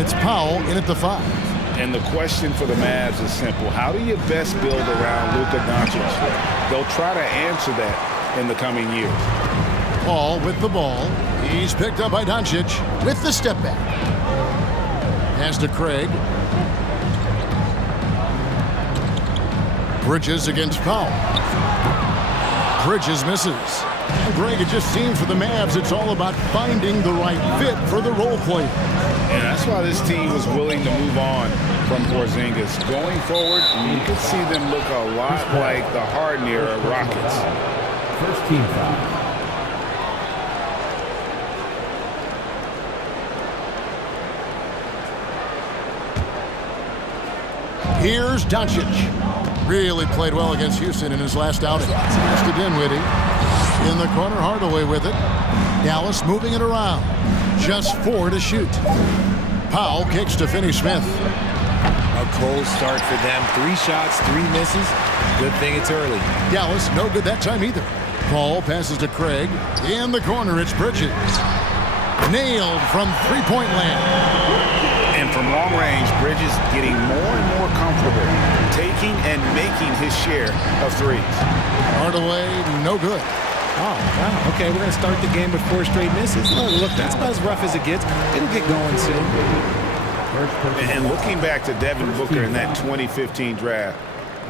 and it's Powell in at the 5. And the question for the Mavs is simple. How do you best build around Luka Doncic? They'll try to answer that in the coming years. Paul with the ball. He's picked up by Doncic with the step back. Pass to Craig. Bridges against Powell. Bridges misses. Greg, it just seems for the Mavs it's all about finding the right fit for the role player. And that's why this team was willing to move on from Porzingis. Going forward, you could see them look a lot like the Harden-era Rockets. First team foul. Here's Doncic. Really played well against Houston in his last outing. Pass to Dinwiddie. In the corner, Hardaway with it. Dallas moving it around. Just 4 to shoot. Powell kicks to Finney-Smith. A cold start for them. 3 shots, 3 misses. Good thing it's early. Dallas no good that time either. Paul passes to Craig. In the corner, it's Bridges. Nailed from three-point land. And from long range, Bridges getting more and more comfortable taking and making his share of threes. Hardaway, no good. Oh, wow. Okay, we're going to start the game with 4 straight misses. Oh, look, that's about as rough as it gets. It'll get going soon. And looking back to Devin Booker in that 2015 draft,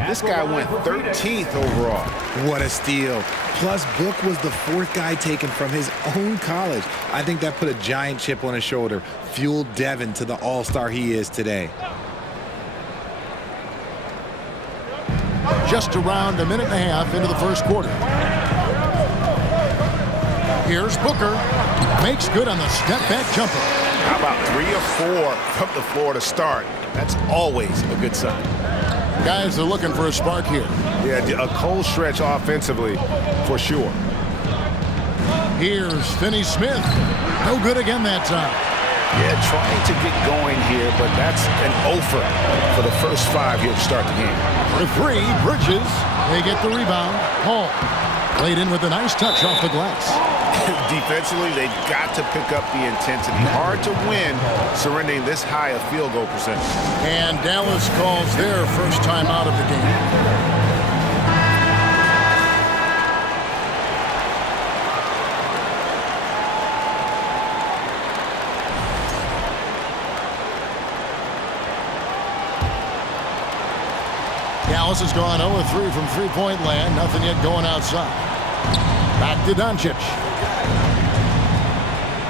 this guy went 13th overall. What a steal. Plus, Book was the 4th guy taken from his own college. I think that put a giant chip on his shoulder, fueled Devin to the all-star he is today. Just around a minute and a half into the first quarter. Here's Booker. Makes good on the step-back jumper. How about 3 or 4 from the floor to start? That's always a good sign. Guys are looking for a spark here. Yeah, a cold stretch offensively for sure. Here's Finney-Smith. No good again that time. Yeah, trying to get going here, but that's an offer for the first 5 here to start the game. For 3, Bridges. They get the rebound. Paul laid in with a nice touch off the glass. Defensively, they've got to pick up the intensity. Hard to win surrendering this high a field goal percentage. And Dallas calls their first time out of the game. Dallas has gone 0-3 from three-point land. Nothing yet going outside. Back to Doncic.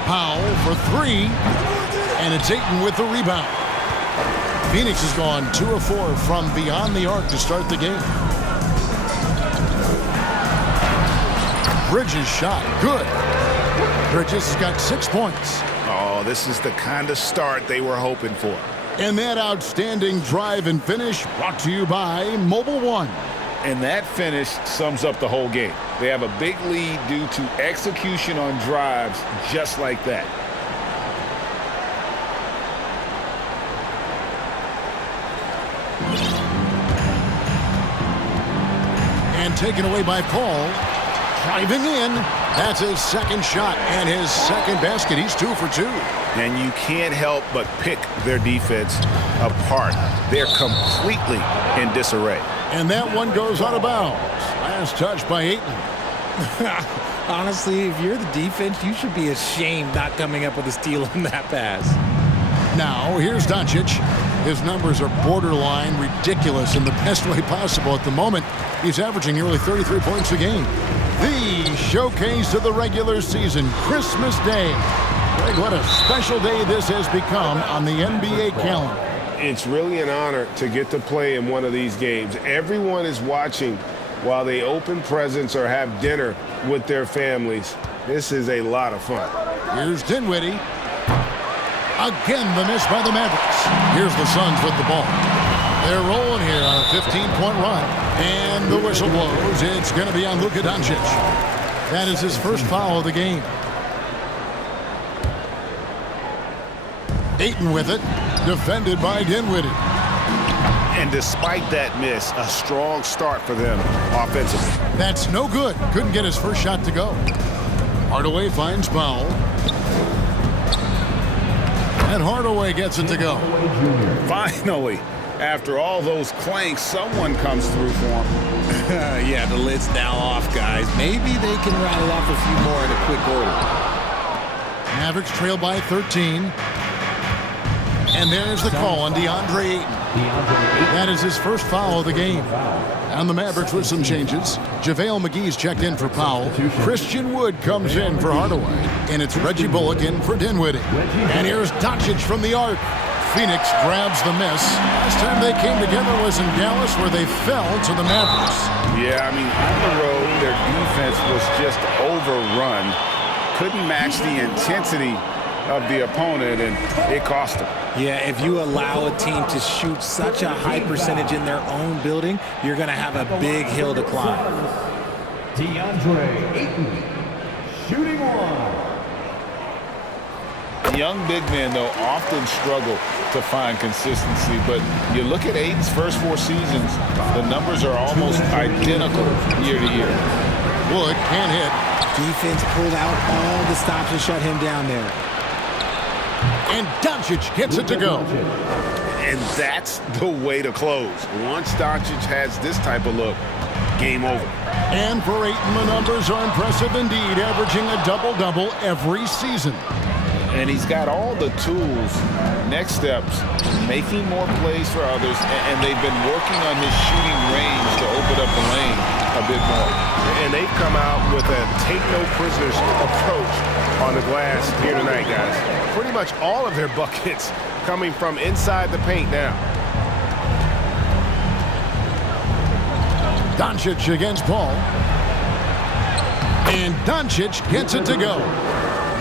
Powell for 3. And it's Ayton with the rebound. Phoenix has gone 2 of 4 from beyond the arc to start the game. Bridges shot. Good. Bridges has got 6 points. Oh, this is the kind of start they were hoping for. And that outstanding drive and finish brought to you by Mobile One. And that finish sums up the whole game. They have a big lead due to execution on drives just like that. And taken away by Paul. Driving in. That's his second shot and his second basket. He's 2 for 2. And you can't help but pick their defense apart. They're completely in disarray. And that one goes out of bounds. Last touch by Ayton. Honestly, if you're the defense, you should be ashamed not coming up with a steal on that pass. Now, here's Doncic. His numbers are borderline ridiculous in the best way possible at the moment. He's averaging nearly 33 points a game. The showcase of the regular season, Christmas Day. Greg, what a special day this has become on the NBA calendar. It's really an honor to get to play in one of these games. Everyone is watching while they open presents or have dinner with their families. This is a lot of fun. Here's Dinwiddie. Again, the miss by the Mavericks. Here's the Suns with the ball. They're rolling here on a 15-point run. And the whistle blows. It's going to be on Luka Doncic. That is his first foul of the game. Ayton with it. Defended by Dinwiddie. And despite that miss, a strong start for them offensively. That's no good. Couldn't get his first shot to go. Hardaway finds Powell. And Hardaway gets it to go. Finally, after all those clanks, someone comes through for him. Yeah, the lid's now off, guys. Maybe they can rattle off a few more in a quick order. Mavericks trail by 13. And there's the call on DeAndre Ayton. That is his first foul of the game. And the Mavericks with some changes. JaVale McGee's checked in for Powell. Christian Wood comes in for Hardaway. And it's Reggie Bullock in for Dinwiddie. And here's Doncic from the arc. Phoenix grabs the miss. Last time they came together was in Dallas, where they fell to the Mavericks. Yeah, I mean, on the road, their defense was just overrun. Couldn't match the intensity of the opponent, and it cost them. Yeah, if you allow a team to shoot such a high percentage in their own building, you're going to have a big hill to climb. DeAndre Ayton, shooting one. Young big men, though, often struggle to find consistency, but you look at Ayton's first 4 seasons, the numbers are almost identical year to year. Wood can't hit. Defense pulled out all the stops to shut him down there. And Doncic gets it to go. And that's the way to close. Once Doncic has this type of look, game over. And for Ayton, the numbers are impressive indeed, averaging a double-double every season. And he's got all the tools. Next steps, making more plays for others, and they've been working on his shooting range to open up the lane a bit more. And they've come out with a take-no-prisoners approach on the glass here tonight, guys. Pretty much all of their buckets coming from inside the paint now. Doncic against Paul. And Doncic gets it to go.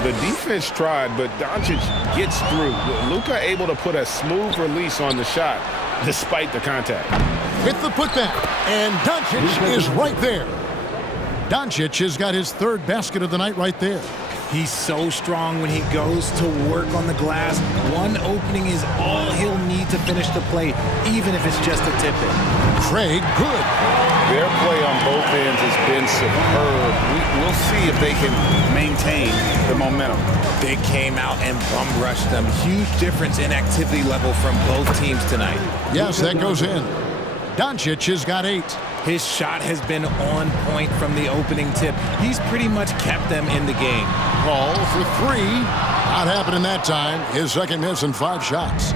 The defense tried, but Doncic gets through. Luka able to put a smooth release on the shot despite the contact. With the putback, and Doncic is right there. Doncic has got his 3rd basket of the night right there. He's so strong when he goes to work on the glass. One opening is all he'll need to finish the play, even if it's just a tip-in. Craig, good. Their play on both ends has been superb. We'll see if they can maintain the momentum. They came out and bum rushed them. Huge difference in activity level from both teams tonight. Yes, that goes in. Doncic has got 8. His shot has been on point from the opening tip. He's pretty much kept them in the game. Paul for 3. Not happening that time. His second miss in 5 shots.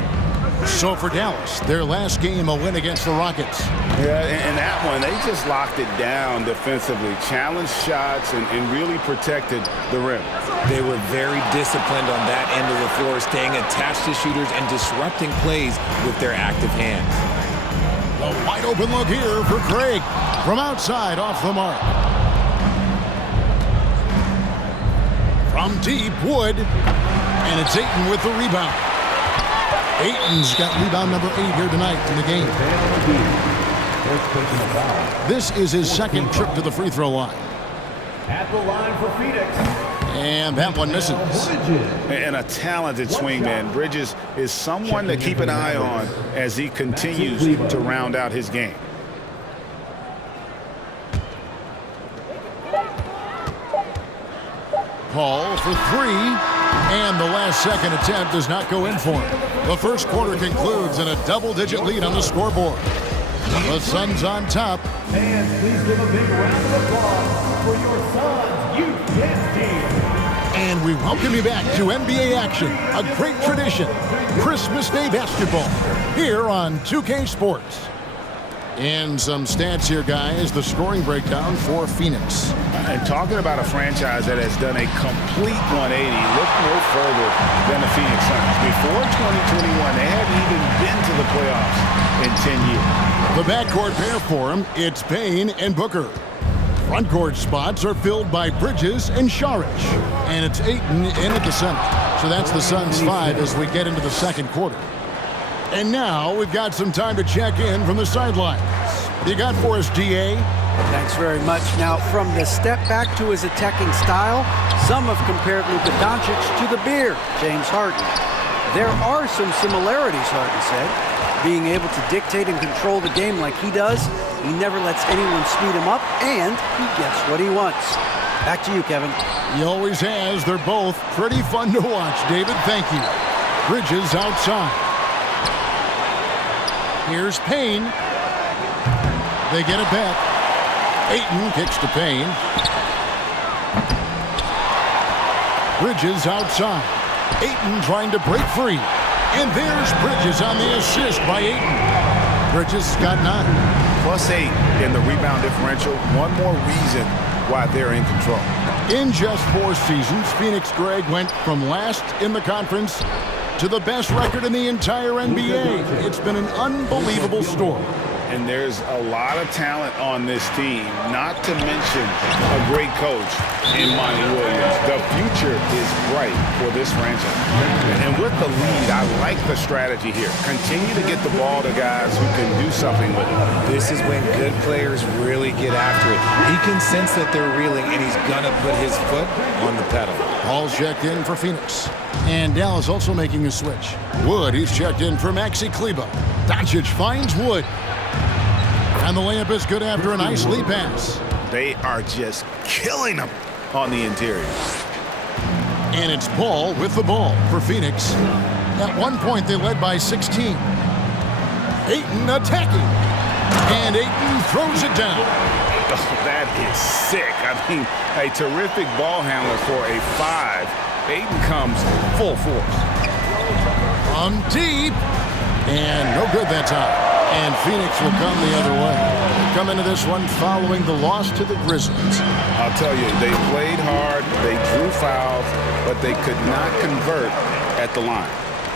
So for Dallas, their last game, a win against the Rockets. Yeah, and that one, they just locked it down defensively, challenged shots, and really protected the rim. They were very disciplined on that end of the floor, staying attached to shooters and disrupting plays with their active hands. A wide open look here for Craig. From outside, off the mark. From deep, Wood. And it's Ayton with the rebound. Ayton's got rebound number 8 here tonight in the game. This is his 2nd trip to the free throw line. At the line for Phoenix. And that one misses. And a talented swingman. Bridges is someone to keep an eye on as he continues to round out his game. Paul for 3. And the last second attempt does not go in for him. The first quarter concludes in a double-digit lead on the scoreboard. The Suns on top. And please give a big round of applause for your Suns Youth Dance Team. And we welcome you back to NBA action, a great tradition. Christmas Day basketball here on 2K Sports. And some stats here, guys. The scoring breakdown for Phoenix. And talking about a franchise that has done a complete 180, look no further than the Phoenix Suns. Before 2021, they hadn't even been to the playoffs in 10 years. The backcourt pair for him, it's Payne and Booker. Frontcourt spots are filled by Bridges and Saric. And it's Ayton in at the center. So that's the Suns 5 as we get into the second quarter. And now we've got some time to check in from the sidelines. What do you got for us, DA? Thanks very much. Now, from the step back to his attacking style, some have compared Luka Doncic to the Bear, James Harden. There are some similarities, Harden said. Being able to dictate and control the game like he does, he never lets anyone speed him up, and he gets what he wants. Back to you, Kevin. He always has. They're both pretty fun to watch, David. Thank you. Bridges outside. Here's Payne. They get it back. Ayton kicks to Payne. Bridges outside. Ayton trying to break free. And there's Bridges on the assist by Ayton. Bridges got 9. +8 in the rebound differential. One more reason why they're in control. In just 4 seasons, Phoenix, Greg, went from last in the conference to the best record in the entire NBA. It's been an unbelievable story. And there's a lot of talent on this team, not to mention a great coach in Monty Williams. The future is bright for this franchise. And with the lead, I like the strategy here. Continue to get the ball to guys who can do something with it. This is when good players really get after it. He can sense that they're reeling, and he's going to put his foot on the pedal. Paul's checked in for Phoenix. And Dallas also making a switch. Wood, he's checked in for Maxi Kleber. Doncic finds Wood. And the layup is good after a nice lead pass. They are just killing them on the interior. And it's Paul with the ball for Phoenix. At one point, they led by 16. Ayton attacking. And Ayton throws it down. Oh, that is sick. I mean, a terrific ball handler for a 5. Ayton comes full force. From deep. And no good that time. And Phoenix will come the other way. They come into this one following the loss to the Grizzlies. I'll tell you, they played hard, they drew fouls, but they could not convert at the line.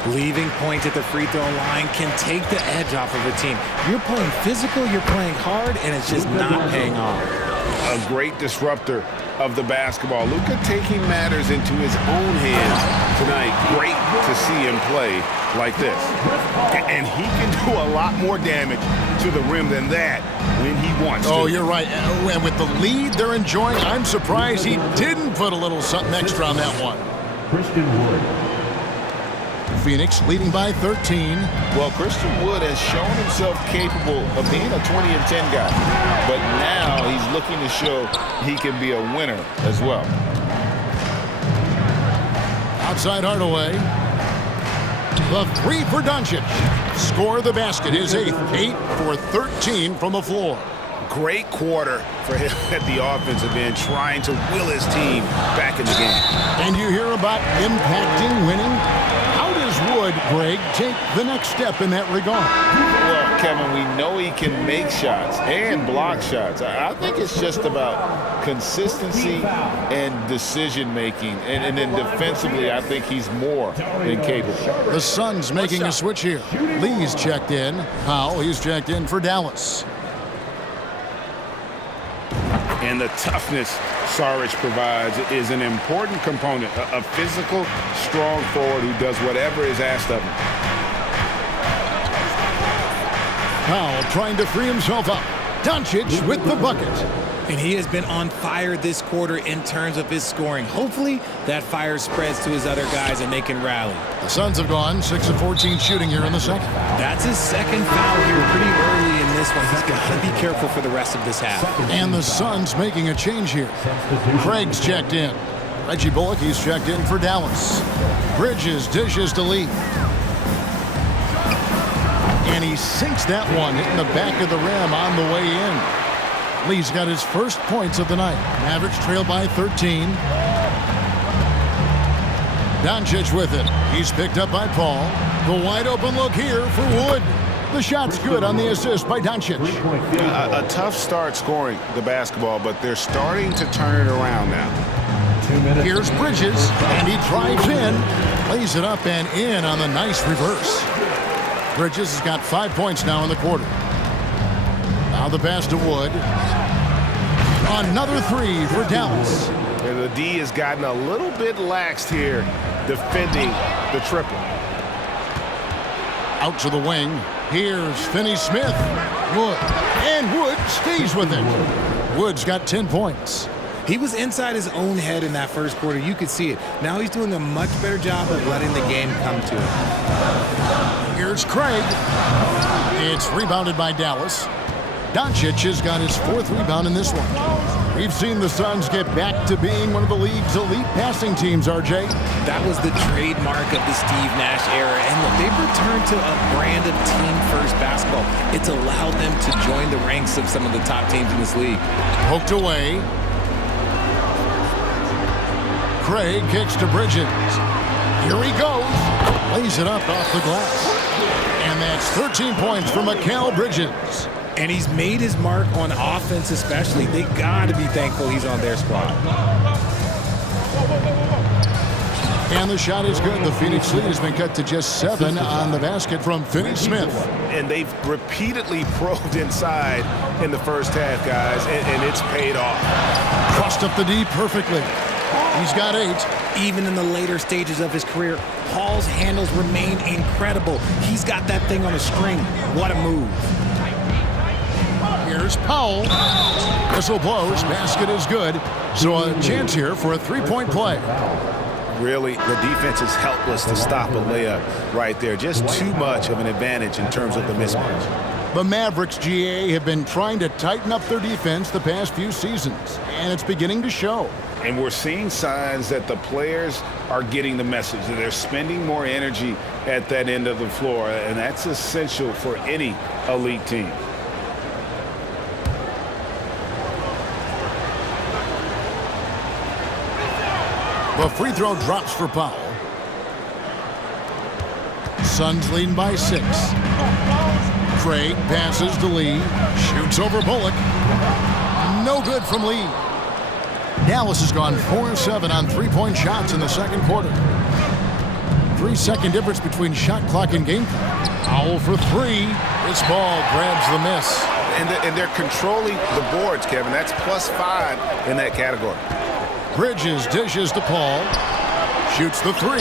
Leaving point at the free throw line can take the edge off of a team. You're playing physical, you're playing hard, and it's just not paying off. A great disruptor of the basketball. Luka taking matters into his own hands tonight. Great to see him play like this. And he can do a lot more damage to the rim than that when he wants to. Oh, you're right. And with the lead they're enjoying, I'm surprised he didn't put a little something extra on that one. Christian Wood. Phoenix leading by 13. Well, Christian Wood has shown himself capable of being a 20 and 10 guy. But now he's looking to show he can be a winner as well. Outside Hardaway. The 3 for Doncic. Score the basket, his 8th. 8 for 13 from the floor. Great quarter for him at the offensive end, trying to will his team back in the game. And you hear about impacting winning? How does Wood, Greg, take the next step in that regard? Well, Kevin, we know he can make shots and block shots. I think it's just about consistency and decision-making. And then defensively, I think he's more than capable. The Suns making a switch here. Lee's checked in. Powell, he's checked in for Dallas. And the toughness Saric provides is an important component. A physical, strong forward who does whatever is asked of him. Powell trying to free himself up. Doncic with the bucket. And he has been on fire this quarter in terms of his scoring. Hopefully, that fire spreads to his other guys and they can rally. The Suns have gone 6 of 14 shooting here in the second. That's his second foul here pretty early in this one. He's got to be careful for the rest of this half. And the Suns making a change here. Craig's checked in. Reggie Bullock, he's checked in for Dallas. Bridges dishes to Lee. And he sinks that one, hitting the back of the rim on the way in. Lee's got his first points of the night. Mavericks trail by 13. Doncic with it. He's picked up by Paul. The wide open look here for Wood. The shot's good on the assist by Doncic. A tough start scoring the basketball, but they're starting to turn it around now. 2 minutes. Here's Bridges, and he drives in, lays it up and in on the nice reverse. Bridges has got 5 points now in the quarter. Now the pass to Wood. Another 3 for Dallas. And the D has gotten a little bit laxed here defending the triple. Out to the wing. Here's Finney-Smith. Wood. And Wood stays with it. Wood's got 10 points. He was inside his own head in that first quarter. You could see it. Now he's doing a much better job of letting the game come to him. Here's Craig. It's rebounded by Dallas. Doncic has got his 4th rebound in this one. We've seen the Suns get back to being one of the league's elite passing teams, RJ. That was the trademark of the Steve Nash era. And look, they've returned to a brand of team-first basketball. It's allowed them to join the ranks of some of the top teams in this league. Poked away. Craig kicks to Bridges. Here he goes. Lays it up off the glass. And that's 13 points from Mikal Bridges. And he's made his mark on offense especially. They got to be thankful he's on their squad. And the shot is good. The Phoenix lead has been cut to just 7 on the basket from Finney-Smith. And they've repeatedly probed inside in the first half, guys, and it's paid off. Crossed up the D perfectly. He's got 8. Even in the later stages of his career, Paul's handles remain incredible. He's got that thing on a string. What a move. Here's Powell. Whistle blows. Basket is good. So a chance here for a 3-point play. Really, the defense is helpless to stop a layup right there. Just too much of an advantage in terms of the mismatch. The Mavericks, GA, have been trying to tighten up their defense the past few seasons, and it's beginning to show. And we're seeing signs that the players are getting the message, that they're spending more energy at that end of the floor, and that's essential for any elite team. The free throw drops for Powell. Suns leading by 6. Craig passes to Lee. Shoots over Bullock. No good from Lee. Dallas has gone 4-7 on 3-point shots in the second quarter. 3-second difference between shot clock and game clock. Powell for 3. This ball grabs the miss. And they're controlling the boards, Kevin. That's +5 in that category. Bridges dishes to Paul. Shoots the 3.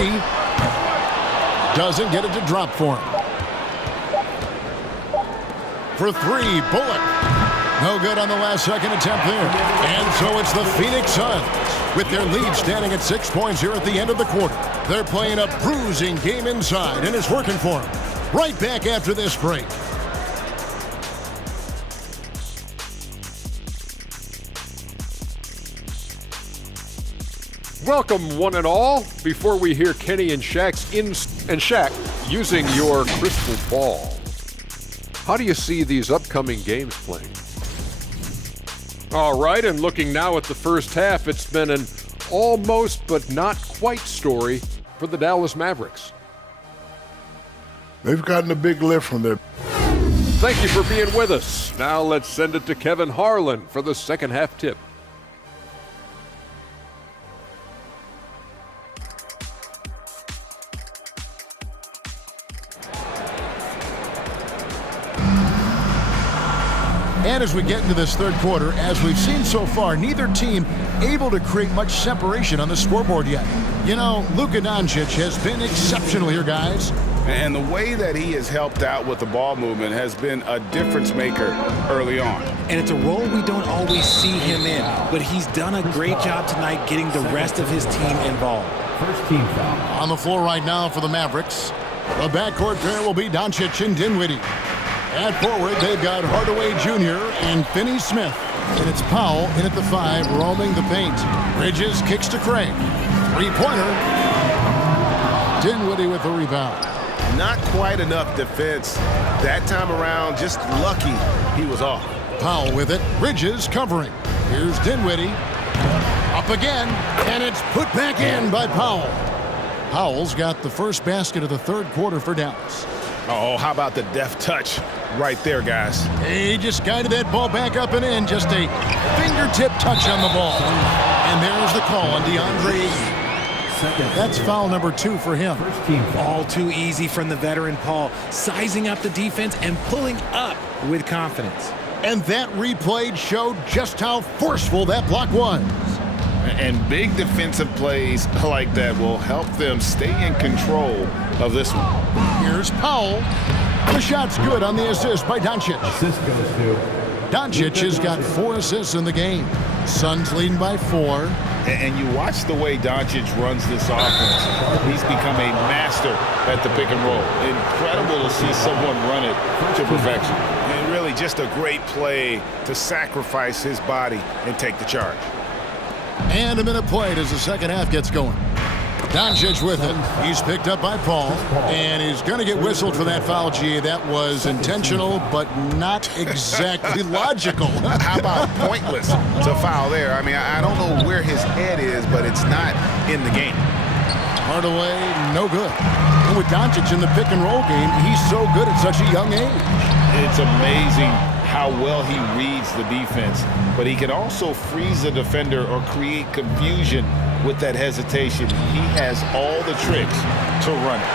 Doesn't get it to drop for him. For 3, Bullock. No good on the last second attempt there. And so it's the Phoenix Suns with their lead standing at 6 points here at the end of the quarter. They're playing a bruising game inside, and it's working for them. Right back after this break. Welcome, one and all. Before we hear Kenny and Shaq using your crystal ball, how do you see these upcoming games playing? All right, and looking now at the first half, it's been an almost but not quite story for the Dallas Mavericks. They've gotten a big lift from their... Thank you for being with us. Now let's send it to Kevin Harlan for the second half tip. And as we get into this third quarter, as we've seen so far, neither team able to create much separation on the scoreboard yet. You know, Luka Doncic has been exceptional here, guys. And the way that he has helped out with the ball movement has been a difference maker early on. And it's a role we don't always see him in, but he's done a great job tonight getting the rest of his team involved. First team foul. On the floor right now for the Mavericks, the backcourt pair will be Doncic and Dinwiddie. At forward, they've got Hardaway Jr. and Finney-Smith. And it's Powell in at the 5, roaming the paint. Bridges kicks to Craig. Three-pointer. Dinwiddie with the rebound. Not quite enough defense that time around. Just lucky he was off. Powell with it. Bridges covering. Here's Dinwiddie. Up again. And it's put back in by Powell. Powell's got the first basket of the third quarter for Dallas. Oh, how about the deft touch right there, guys? He just guided that ball back up and in. Just a fingertip touch on the ball. And there's the call on DeAndre. That's foul number 2 for him. All too easy from the veteran Paul, sizing up the defense and pulling up with confidence. And that replay showed just how forceful that block was. And big defensive plays like that will help them stay in control of this one. Here's Powell. The shot's good on the assist by Doncic. Assist goes to Doncic has got 4 assists in the game. Suns leading by 4. And you watch the way Doncic runs this offense. He's become a master at the pick and roll. Incredible to see someone run it to perfection. And really just a great play to sacrifice his body and take the charge. And a minute played as the second half gets going. Doncic with it. He's picked up by Paul, and he's going to get whistled for that foul, G. That was intentional, but not exactly logical. How about pointless to foul there? I mean, I don't know where his head is, but it's not in the game. Hardaway, no good. And with Doncic in the pick and roll game, he's so good at such a young age. It's amazing how well he reads the defense, but he can also freeze a defender or create confusion with that hesitation. He has all the tricks to run it.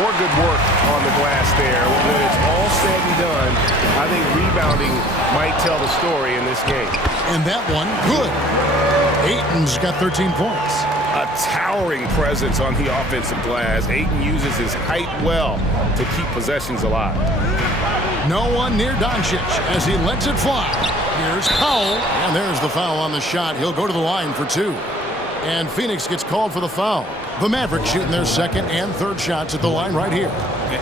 More good work on the glass there. When it's all said and done, I think rebounding might tell the story in this game. And that one, good. Ayton's got 13 points. A towering presence on the offensive glass. Ayton uses his height well to keep possessions alive. No one near Doncic as he lets it fly. Here's Powell, and there's the foul on the shot. He'll go to the line for two. And Phoenix gets called for the foul. The Mavericks shooting their second and third shots at the line right here.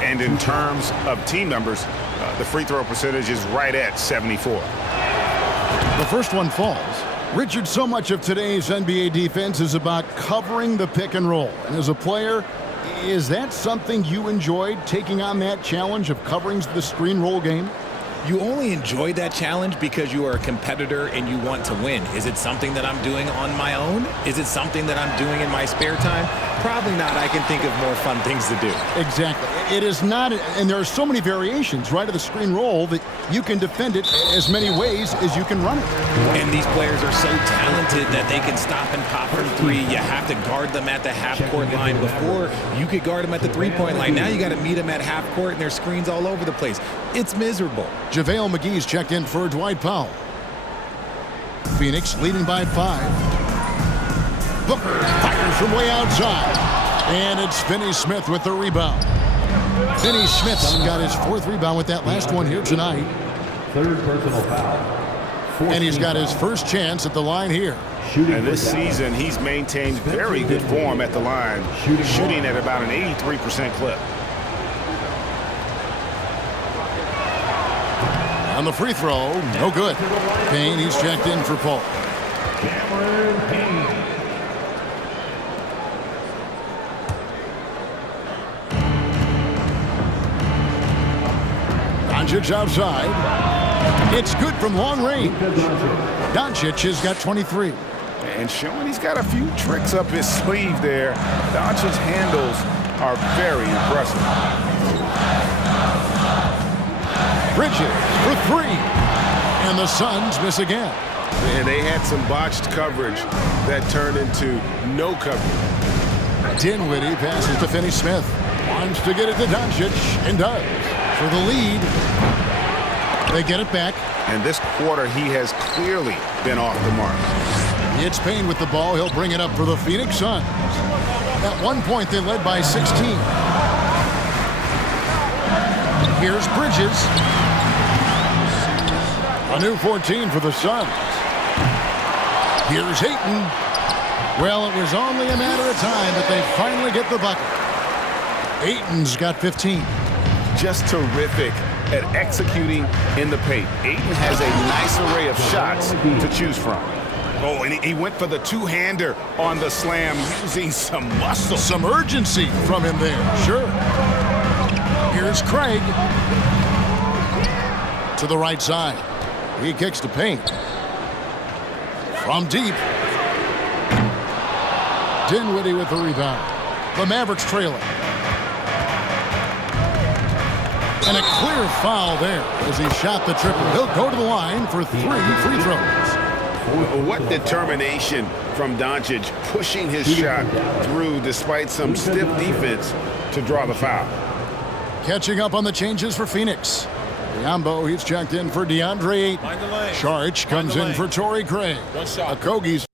And in terms of team numbers, the free throw percentage is right at 74. The first one falls. Richard, so much of today's NBA defense is about covering the pick and roll. And as a player, is that something you enjoyed, taking on that challenge of covering the screen roll game? You only enjoy that challenge because you are a competitor and you want to win. Is it something that I'm doing on my own? Is it something that I'm doing in my spare time? Probably not. I can think of more fun things to do. Exactly. It is not, and there are so many variations, right, of the screen roll that you can defend it as many ways as you can run it. And these players are so talented that they can stop and pop from three. You have to guard them at the half-court line. Before, you could guard them at the three-point line. Now you got to meet them at half-court, and there's screens all over the place. It's miserable. JaVale McGee's checked in for Dwight Powell. Phoenix leading by 5. Booker fires from way outside. And it's Finney Smith with the rebound. Finney Smith's got his 4th rebound with that last one here tonight. Third personal foul. And he's got his first chance at the line here. And this season, he's maintained very good form at the line, shooting at about an 83% clip. On the free throw, no good. Payne, he's checked in for Paul. Cameron Payne. Doncic outside. It's good from long range. Doncic has got 23. And showing he's got a few tricks up his sleeve there. Doncic's handles are very impressive. Bridges for 3. And the Suns miss again. And they had some botched coverage that turned into no coverage. Dinwiddie passes to Finney Smith. Wants to get it to Doncic and does. For the lead. They get it back. And this quarter, he has clearly been off the mark. It's Payne with the ball. He'll bring it up for the Phoenix Suns. At one point, they led by 16. Here's Bridges. A new 14 for the Suns. Here's Ayton. Well, it was only a matter of time that they finally get the bucket. Ayton's got 15. Just terrific at executing in the paint. Ayton has a nice array of shots to choose from. Oh, and he went for the two-hander on the slam, using some muscle. Some urgency from him there, sure. Here's Craig. To the right side. He kicks to Payne. From deep. Dinwiddie with the rebound. The Mavericks trailing. And a clear foul there as he shot the triple. He'll go to the line for 3 free throws. What determination from Doncic, pushing his shot through despite some stiff defense to draw the foul. Catching up on the changes for Phoenix. Biombo, he's checked in for DeAndre Ayton. Saric comes in for Torrey Craig. Okogie's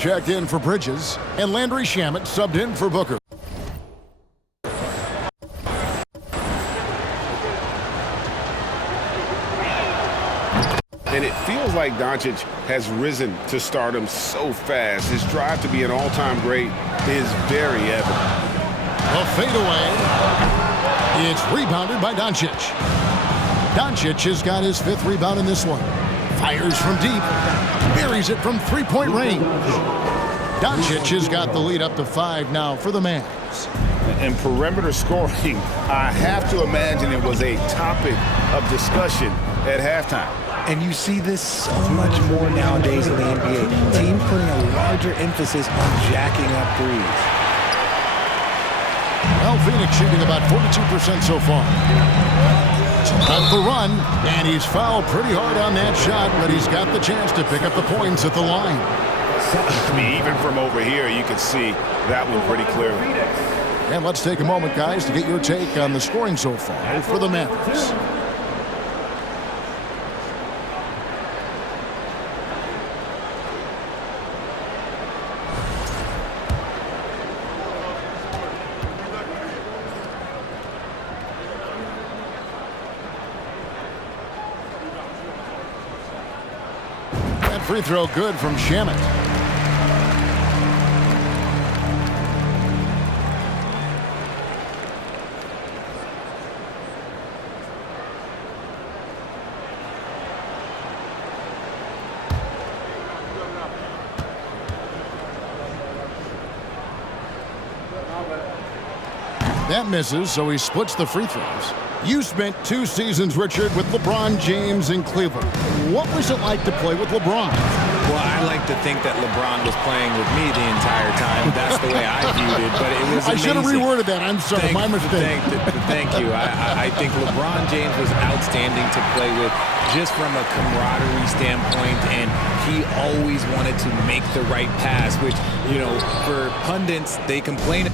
checked in for Bridges, and Landry Shamet subbed in for Booker. And it feels like Doncic has risen to stardom so fast. His drive to be an all-time great is very evident. A fadeaway. It's rebounded by Doncic. Doncic has got his 5th rebound in this one. Fires from deep. Buries it from three-point range. Doncic has got the lead up to 5 now for the Mavs. And perimeter scoring, I have to imagine it was a topic of discussion at halftime. And you see this so much more nowadays in the NBA. Teams putting a larger emphasis on jacking up threes. Well, Phoenix shooting about 42% so far. Off the run, and he's fouled pretty hard on that shot, but he's got the chance to pick up the points at the line. I mean, even from over here, you can see that one pretty clearly. And let's take a moment, guys, to get your take on the scoring so far for the Mavericks. Free throw good from Shamet. That misses, so he splits the free throws. You spent 2 seasons, Richard, with LeBron James in Cleveland. What was it like to play with LeBron? Well, I like to think that LeBron was playing with me the entire time. That's the way I viewed it, but it was amazing. I should have reworded that. I'm sorry, my mistake. Thank you. I think LeBron James was outstanding to play with just from a camaraderie standpoint, and he always wanted to make the right pass, which, you know, for pundits, they complain.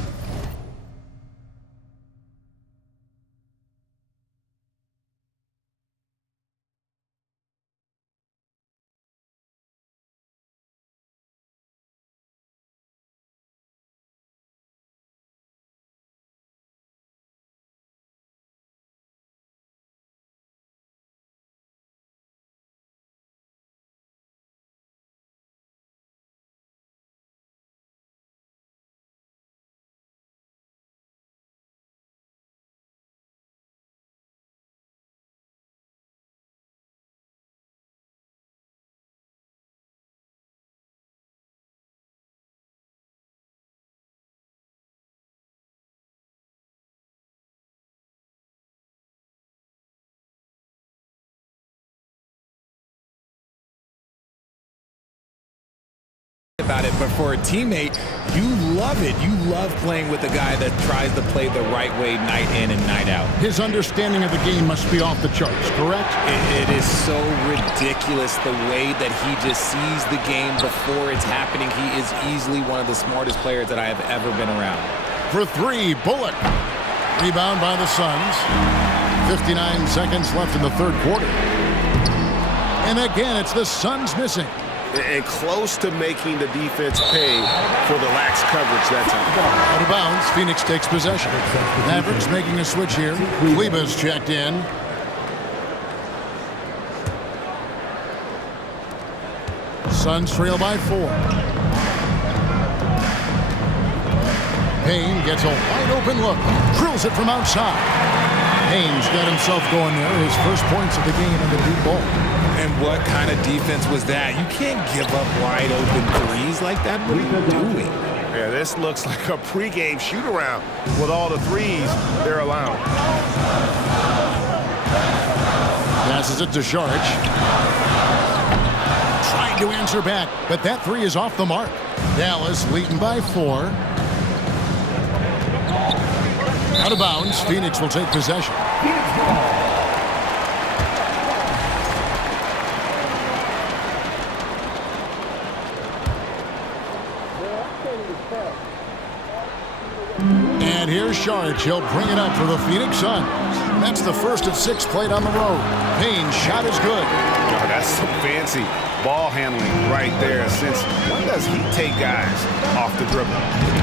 About it, but for a teammate, you love it. You love playing with a guy that tries to play the right way night in and night out. His understanding of the game must be off the charts, correct? It is so ridiculous the way that he just sees the game before it's happening. He is easily one of the smartest players that I have ever been around. For 3, Bullock. Rebound by the Suns. 59 seconds left in the 3rd quarter. And again, it's the Suns missing. And close to making the defense pay for the lax coverage that time. Out of bounds, Phoenix takes possession. Mavericks making a switch here. Kleba's checked in. Suns trail by 4. Payne gets a wide open look. Drills it from outside. Payne's got himself going there. His first points of the game in the deep ball. And what kind of defense was that? You can't give up wide open threes like that. What are you doing? Yeah, this looks like a pregame shoot-around with all the threes they're allowing. Passes it to Saric. Trying to answer back, but that 3 is off the mark. Dallas leading by 4. Out of bounds, Phoenix will take possession. And here's Saric. He'll bring it up for the Phoenix Suns. That's the first of 6 played on the road. Payne's shot is good. That's some fancy ball handling right there, since when does he take guys off the dribble?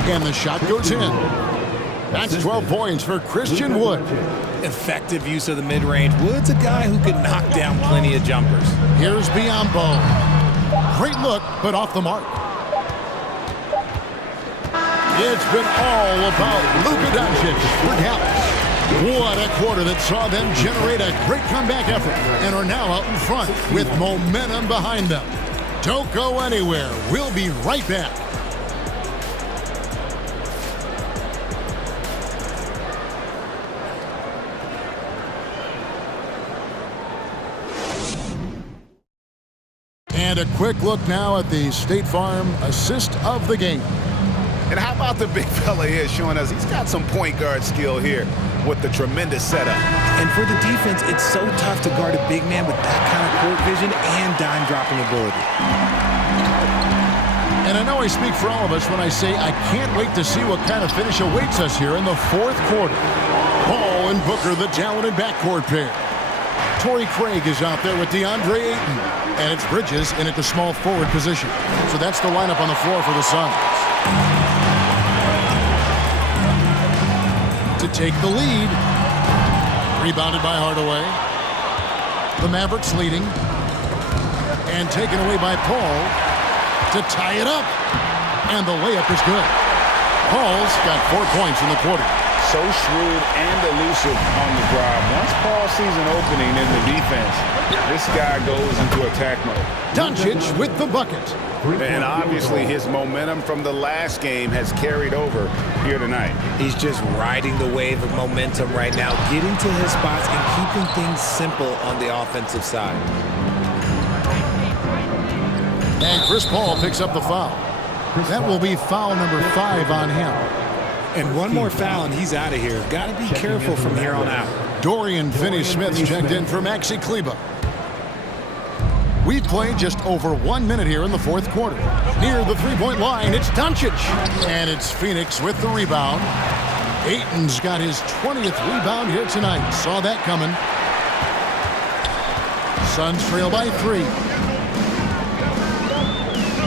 And the shot goes in. That's 12 points for Christian Wood. Effective use of the mid-range. Wood's a guy who can knock down plenty of jumpers. Here's Biyombo. Great look, but off the mark. It's been all about Luka Doncic for Dallas. What a quarter that saw them generate a great comeback effort and are now out in front with momentum behind them. Don't go anywhere. We'll be right back. And a quick look now at the State Farm assist of the game. And how about the big fella here showing us he's got some point guard skill here with the tremendous setup. And for the defense, it's so tough to guard a big man with that kind of court vision and dime-dropping ability. And I know I speak for all of us when I say I can't wait to see what kind of finish awaits us here in the fourth quarter. Paul and Booker, the talented backcourt pair. Torrey Craig is out there with DeAndre Ayton. And it's Bridges in at the small forward position. So that's the lineup on the floor for the Suns. To take the lead. Rebounded by Hardaway. The Mavericks leading. And taken away by Paul to tie it up. And the layup is good. Paul's got 4 points in the quarter. So shrewd and elusive on the drive. Once Paul sees an opening in the defense, this guy goes into attack mode. Doncic with the bucket. And obviously his momentum from the last game has carried over here tonight. He's just riding the wave of momentum right now, getting to his spots and keeping things simple on the offensive side. And Chris Paul picks up the foul. That will be foul number 5 on him. And one more foul and he's out of here. Got to be careful from here on out. Dorian Finney-Smith's checked in for Maxi Kleber. We've played just over 1 minute here in the fourth quarter. Near the three-point line, it's Doncic. And it's Phoenix with the rebound. Ayton's got his 20th rebound here tonight. Saw that coming. Suns trail by 3.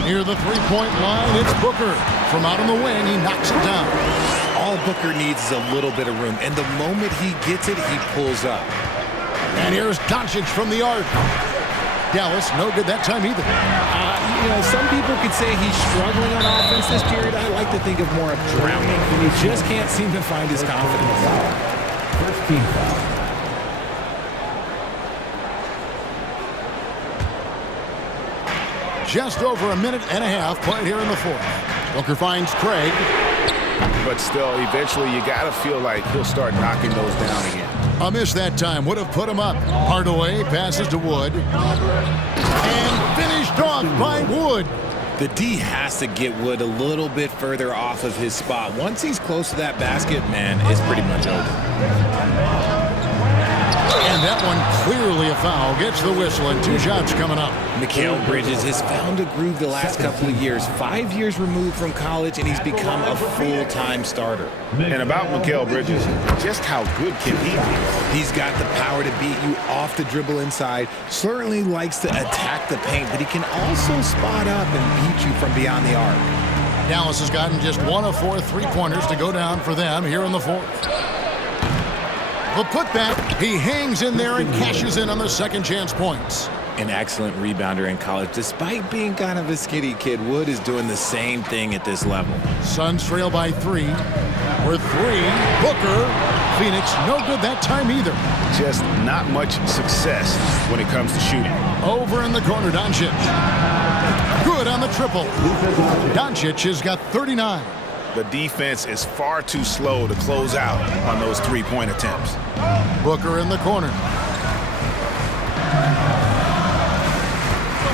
Near the three-point line, it's Booker. From out on the wing, he knocks it down. All Booker needs is a little bit of room, and the moment he gets it, he pulls up. And here's Doncic from the arc. Dallas, no good that time either. Some people could say he's struggling on offense this period. I like to think of more of drowning. He just can't seem to find his confidence. First team foul. Just over a minute and a half played here in the fourth. Booker finds Craig. But still, eventually you got to feel like he'll start knocking those down again. A miss that time would have put him up. Hardaway passes to Wood. And finished off by Wood. The D has to get Wood a little bit further off of his spot. Once he's close to that basket, man, it's pretty much over. And that one clearly a foul. Gets the whistle and 2 shots coming up. Mikal Bridges has found a groove the last couple of years. 5 years removed from college, and he's become a full-time starter. And about Mikal Bridges, just how good can he be? He's got the power to beat you off the dribble inside. Certainly likes to attack the paint, but he can also spot up and beat you from beyond the arc. Dallas has gotten just 1 of 4 3-pointers to go down for them here in the fourth. The putback, he hangs in there and cashes in on the second chance points. An excellent rebounder in college. Despite being kind of a skinny kid, Wood is doing the same thing at this level. Suns trail by 3. For 3, Booker. Phoenix, no good that time either. Just not much success when it comes to shooting. Over in the corner, Doncic. Good on the triple. Doncic has got 39. The defense is far too slow to close out on those three-point attempts. Booker in the corner.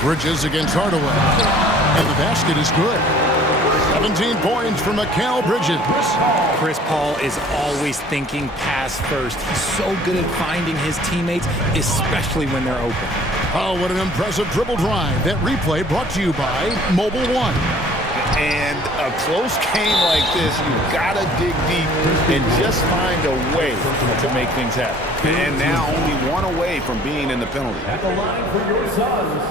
Bridges against Hardaway. And the basket is good. 17 points for Mikal Bridges. Chris Paul is always thinking pass first. He's so good at finding his teammates, especially when they're open. Oh, what an impressive dribble drive. That replay brought to you by Mobile One. And a close game like this, you've got to dig deep and just find a way to make things happen. And now only one away from being in the penalty. At the line for your Suns,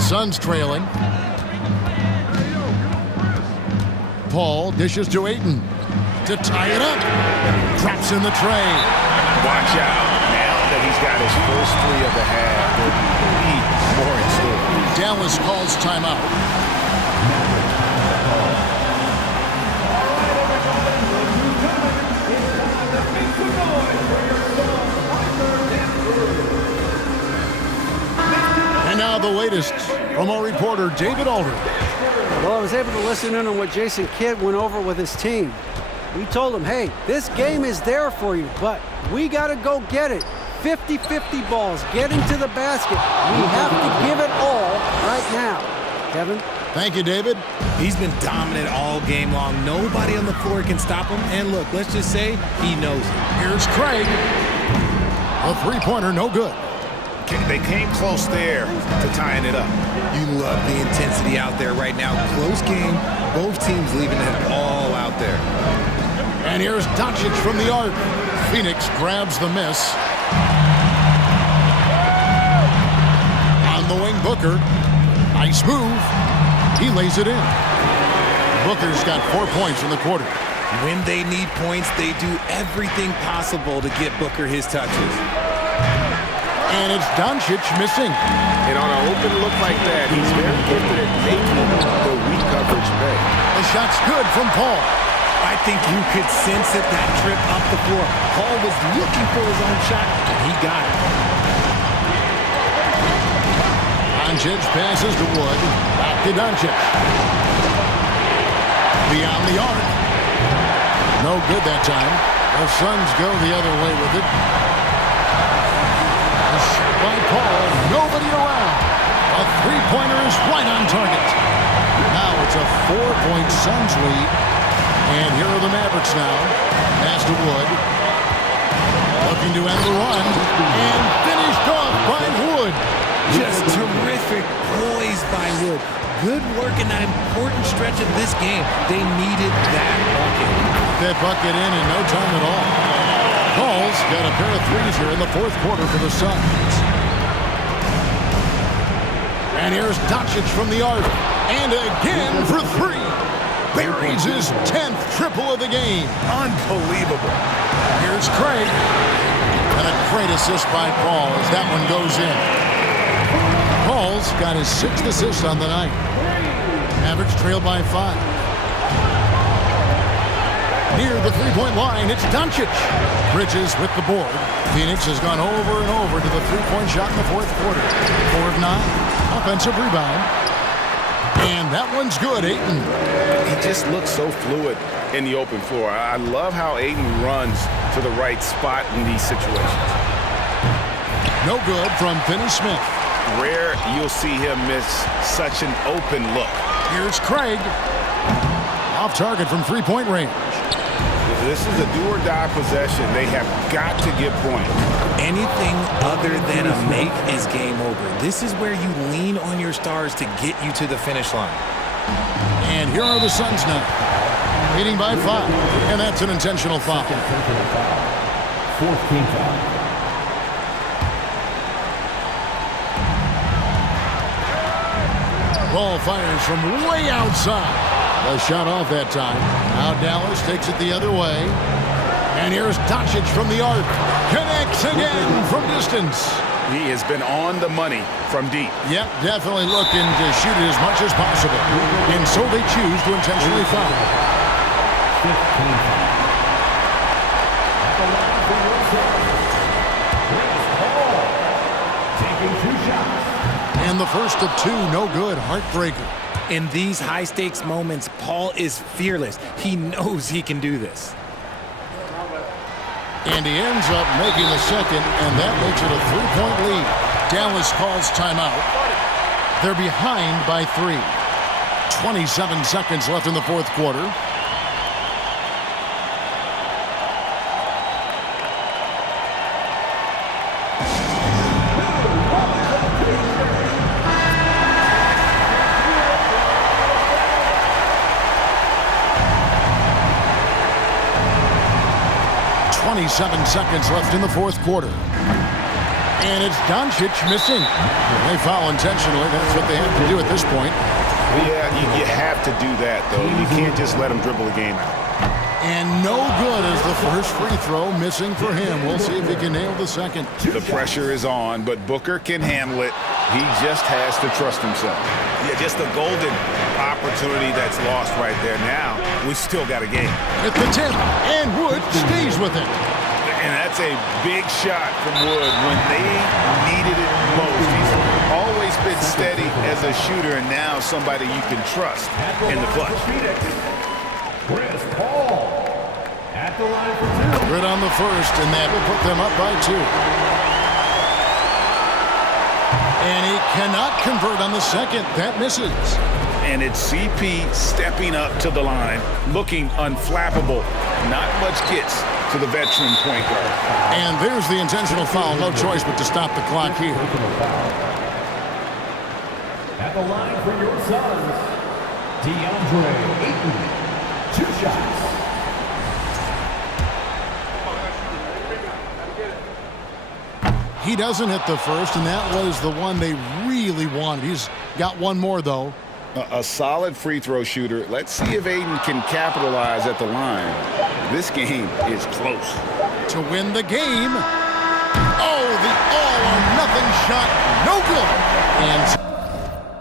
Suns trailing. Paul dishes to Ayton to tie it up. Drops in the tray. Watch out. Now that he's got his first three of the half, there'll be more in store. Dallas calls timeout. And now the latest from our reporter, David Aldridge. Well, I was able to listen in on what Jason Kidd went over with his team. We told him, hey, this game is there for you, but we got to go get it. 50-50 balls, getting to the basket. We have to give it all right now. Kevin? Thank you, David. He's been dominant all game long. Nobody on the floor can stop him. And look, let's just say he knows it. Here's Craig. A three-pointer, no good. They came close there to tying it up. You love the intensity out there right now. Close game. Both teams leaving it all out there. And here's Doncic from the arc. Phoenix grabs the miss. On the wing, Booker. Nice move. He lays it in. Booker's got 4 points in the quarter. When they need points, they do everything possible to get Booker his touches. And it's Doncic missing. And on an open look like that, he's very gifted at making the weak coverage pay. The shot's good from Paul. I think you could sense it, that trip up the floor. Paul was looking for his own shot, and he got it. Doncic passes to Wood. Back to Doncic. Beyond the arc. No good that time. The Suns go the other way with it. A shot by Paul. Nobody around. A three-pointer is right on target. Now it's a 4-point Suns lead. And here are the Mavericks now. Pass to Wood. Looking to end the run. And finished off by Wood. Just terrific poise by Wood. Good work in that important stretch of this game. They needed that bucket. That bucket in no time at all. Paul's got a pair of threes here in the fourth quarter for the Suns. And here's Doncic from the arc. And again for three. Buries his 10th triple of the game. Unbelievable. Here's Craig. And a great assist by Paul as that one goes in. Paul's got his 6th assist on the night. Mavericks trail by 5. Near the three-point line, it's Doncic. Bridges with the board. Phoenix has gone over and over to the three-point shot in the fourth quarter. 4 of 9. Offensive rebound. And that one's good, Ayton. He just looks so fluid in the open floor. I love how Ayton runs to the right spot in these situations. No good from Finney-Smith. Rare you'll see him miss such an open look. Here's Craig. Off target from three-point range. This is a do-or-die possession. They have got to get points. Anything other than a make is game over. This is where you lean on your stars to get you to the finish line. And here are the Suns now. Leading by 5. And that's an intentional foul. fourth team foul. Ball fires from way outside. The shot off that time. Now Dallas takes it the other way. And here's Doncic from the arc. Connects again from distance. He has been on the money from deep. Yep, definitely looking to shoot it as much as possible. And so they choose to intentionally foul. 15 foul. At the line for your serve, Chris Paul, taking 2 shots. And the first of 2, no good. Heartbreaker. In these high-stakes moments, Paul is fearless. He knows he can do this. And he ends up making the second, and that makes it a 3-point lead. Dallas calls timeout. They're behind by 3. 27 seconds left in the fourth quarter. 27 seconds left in the fourth quarter. And it's Doncic missing. They foul intentionally. That's what they have to do at this point. Yeah, you have to do that, though. You can't just let him dribble the game out. And no good as the first free throw missing for him. We'll see if he can nail the second. The pressure is on, but Booker can handle it. He just has to trust himself. Yeah, just a golden opportunity that's lost right there. Now, we still got a game. At the tip, and Wood stays with it. And that's a big shot from Wood when they needed it most. He's always been steady as a shooter, and now somebody you can trust in the clutch. Chris Paul at the line for two. Good on the first, and that will put them up by 2. And he cannot convert on the second. That misses. And it's CP stepping up to the line, looking unflappable. Not much gets to the veteran point guard. And there's the intentional foul. No choice but to stop the clock here. At the line for your Suns, DeAndre Ayton. 2 shots. He doesn't hit the first, and that was the one they really wanted. He's got one more, though. A solid free throw shooter. Let's see if Ayton can capitalize at the line. This game is close. To win the game. Oh, the all-or-nothing shot. No good. And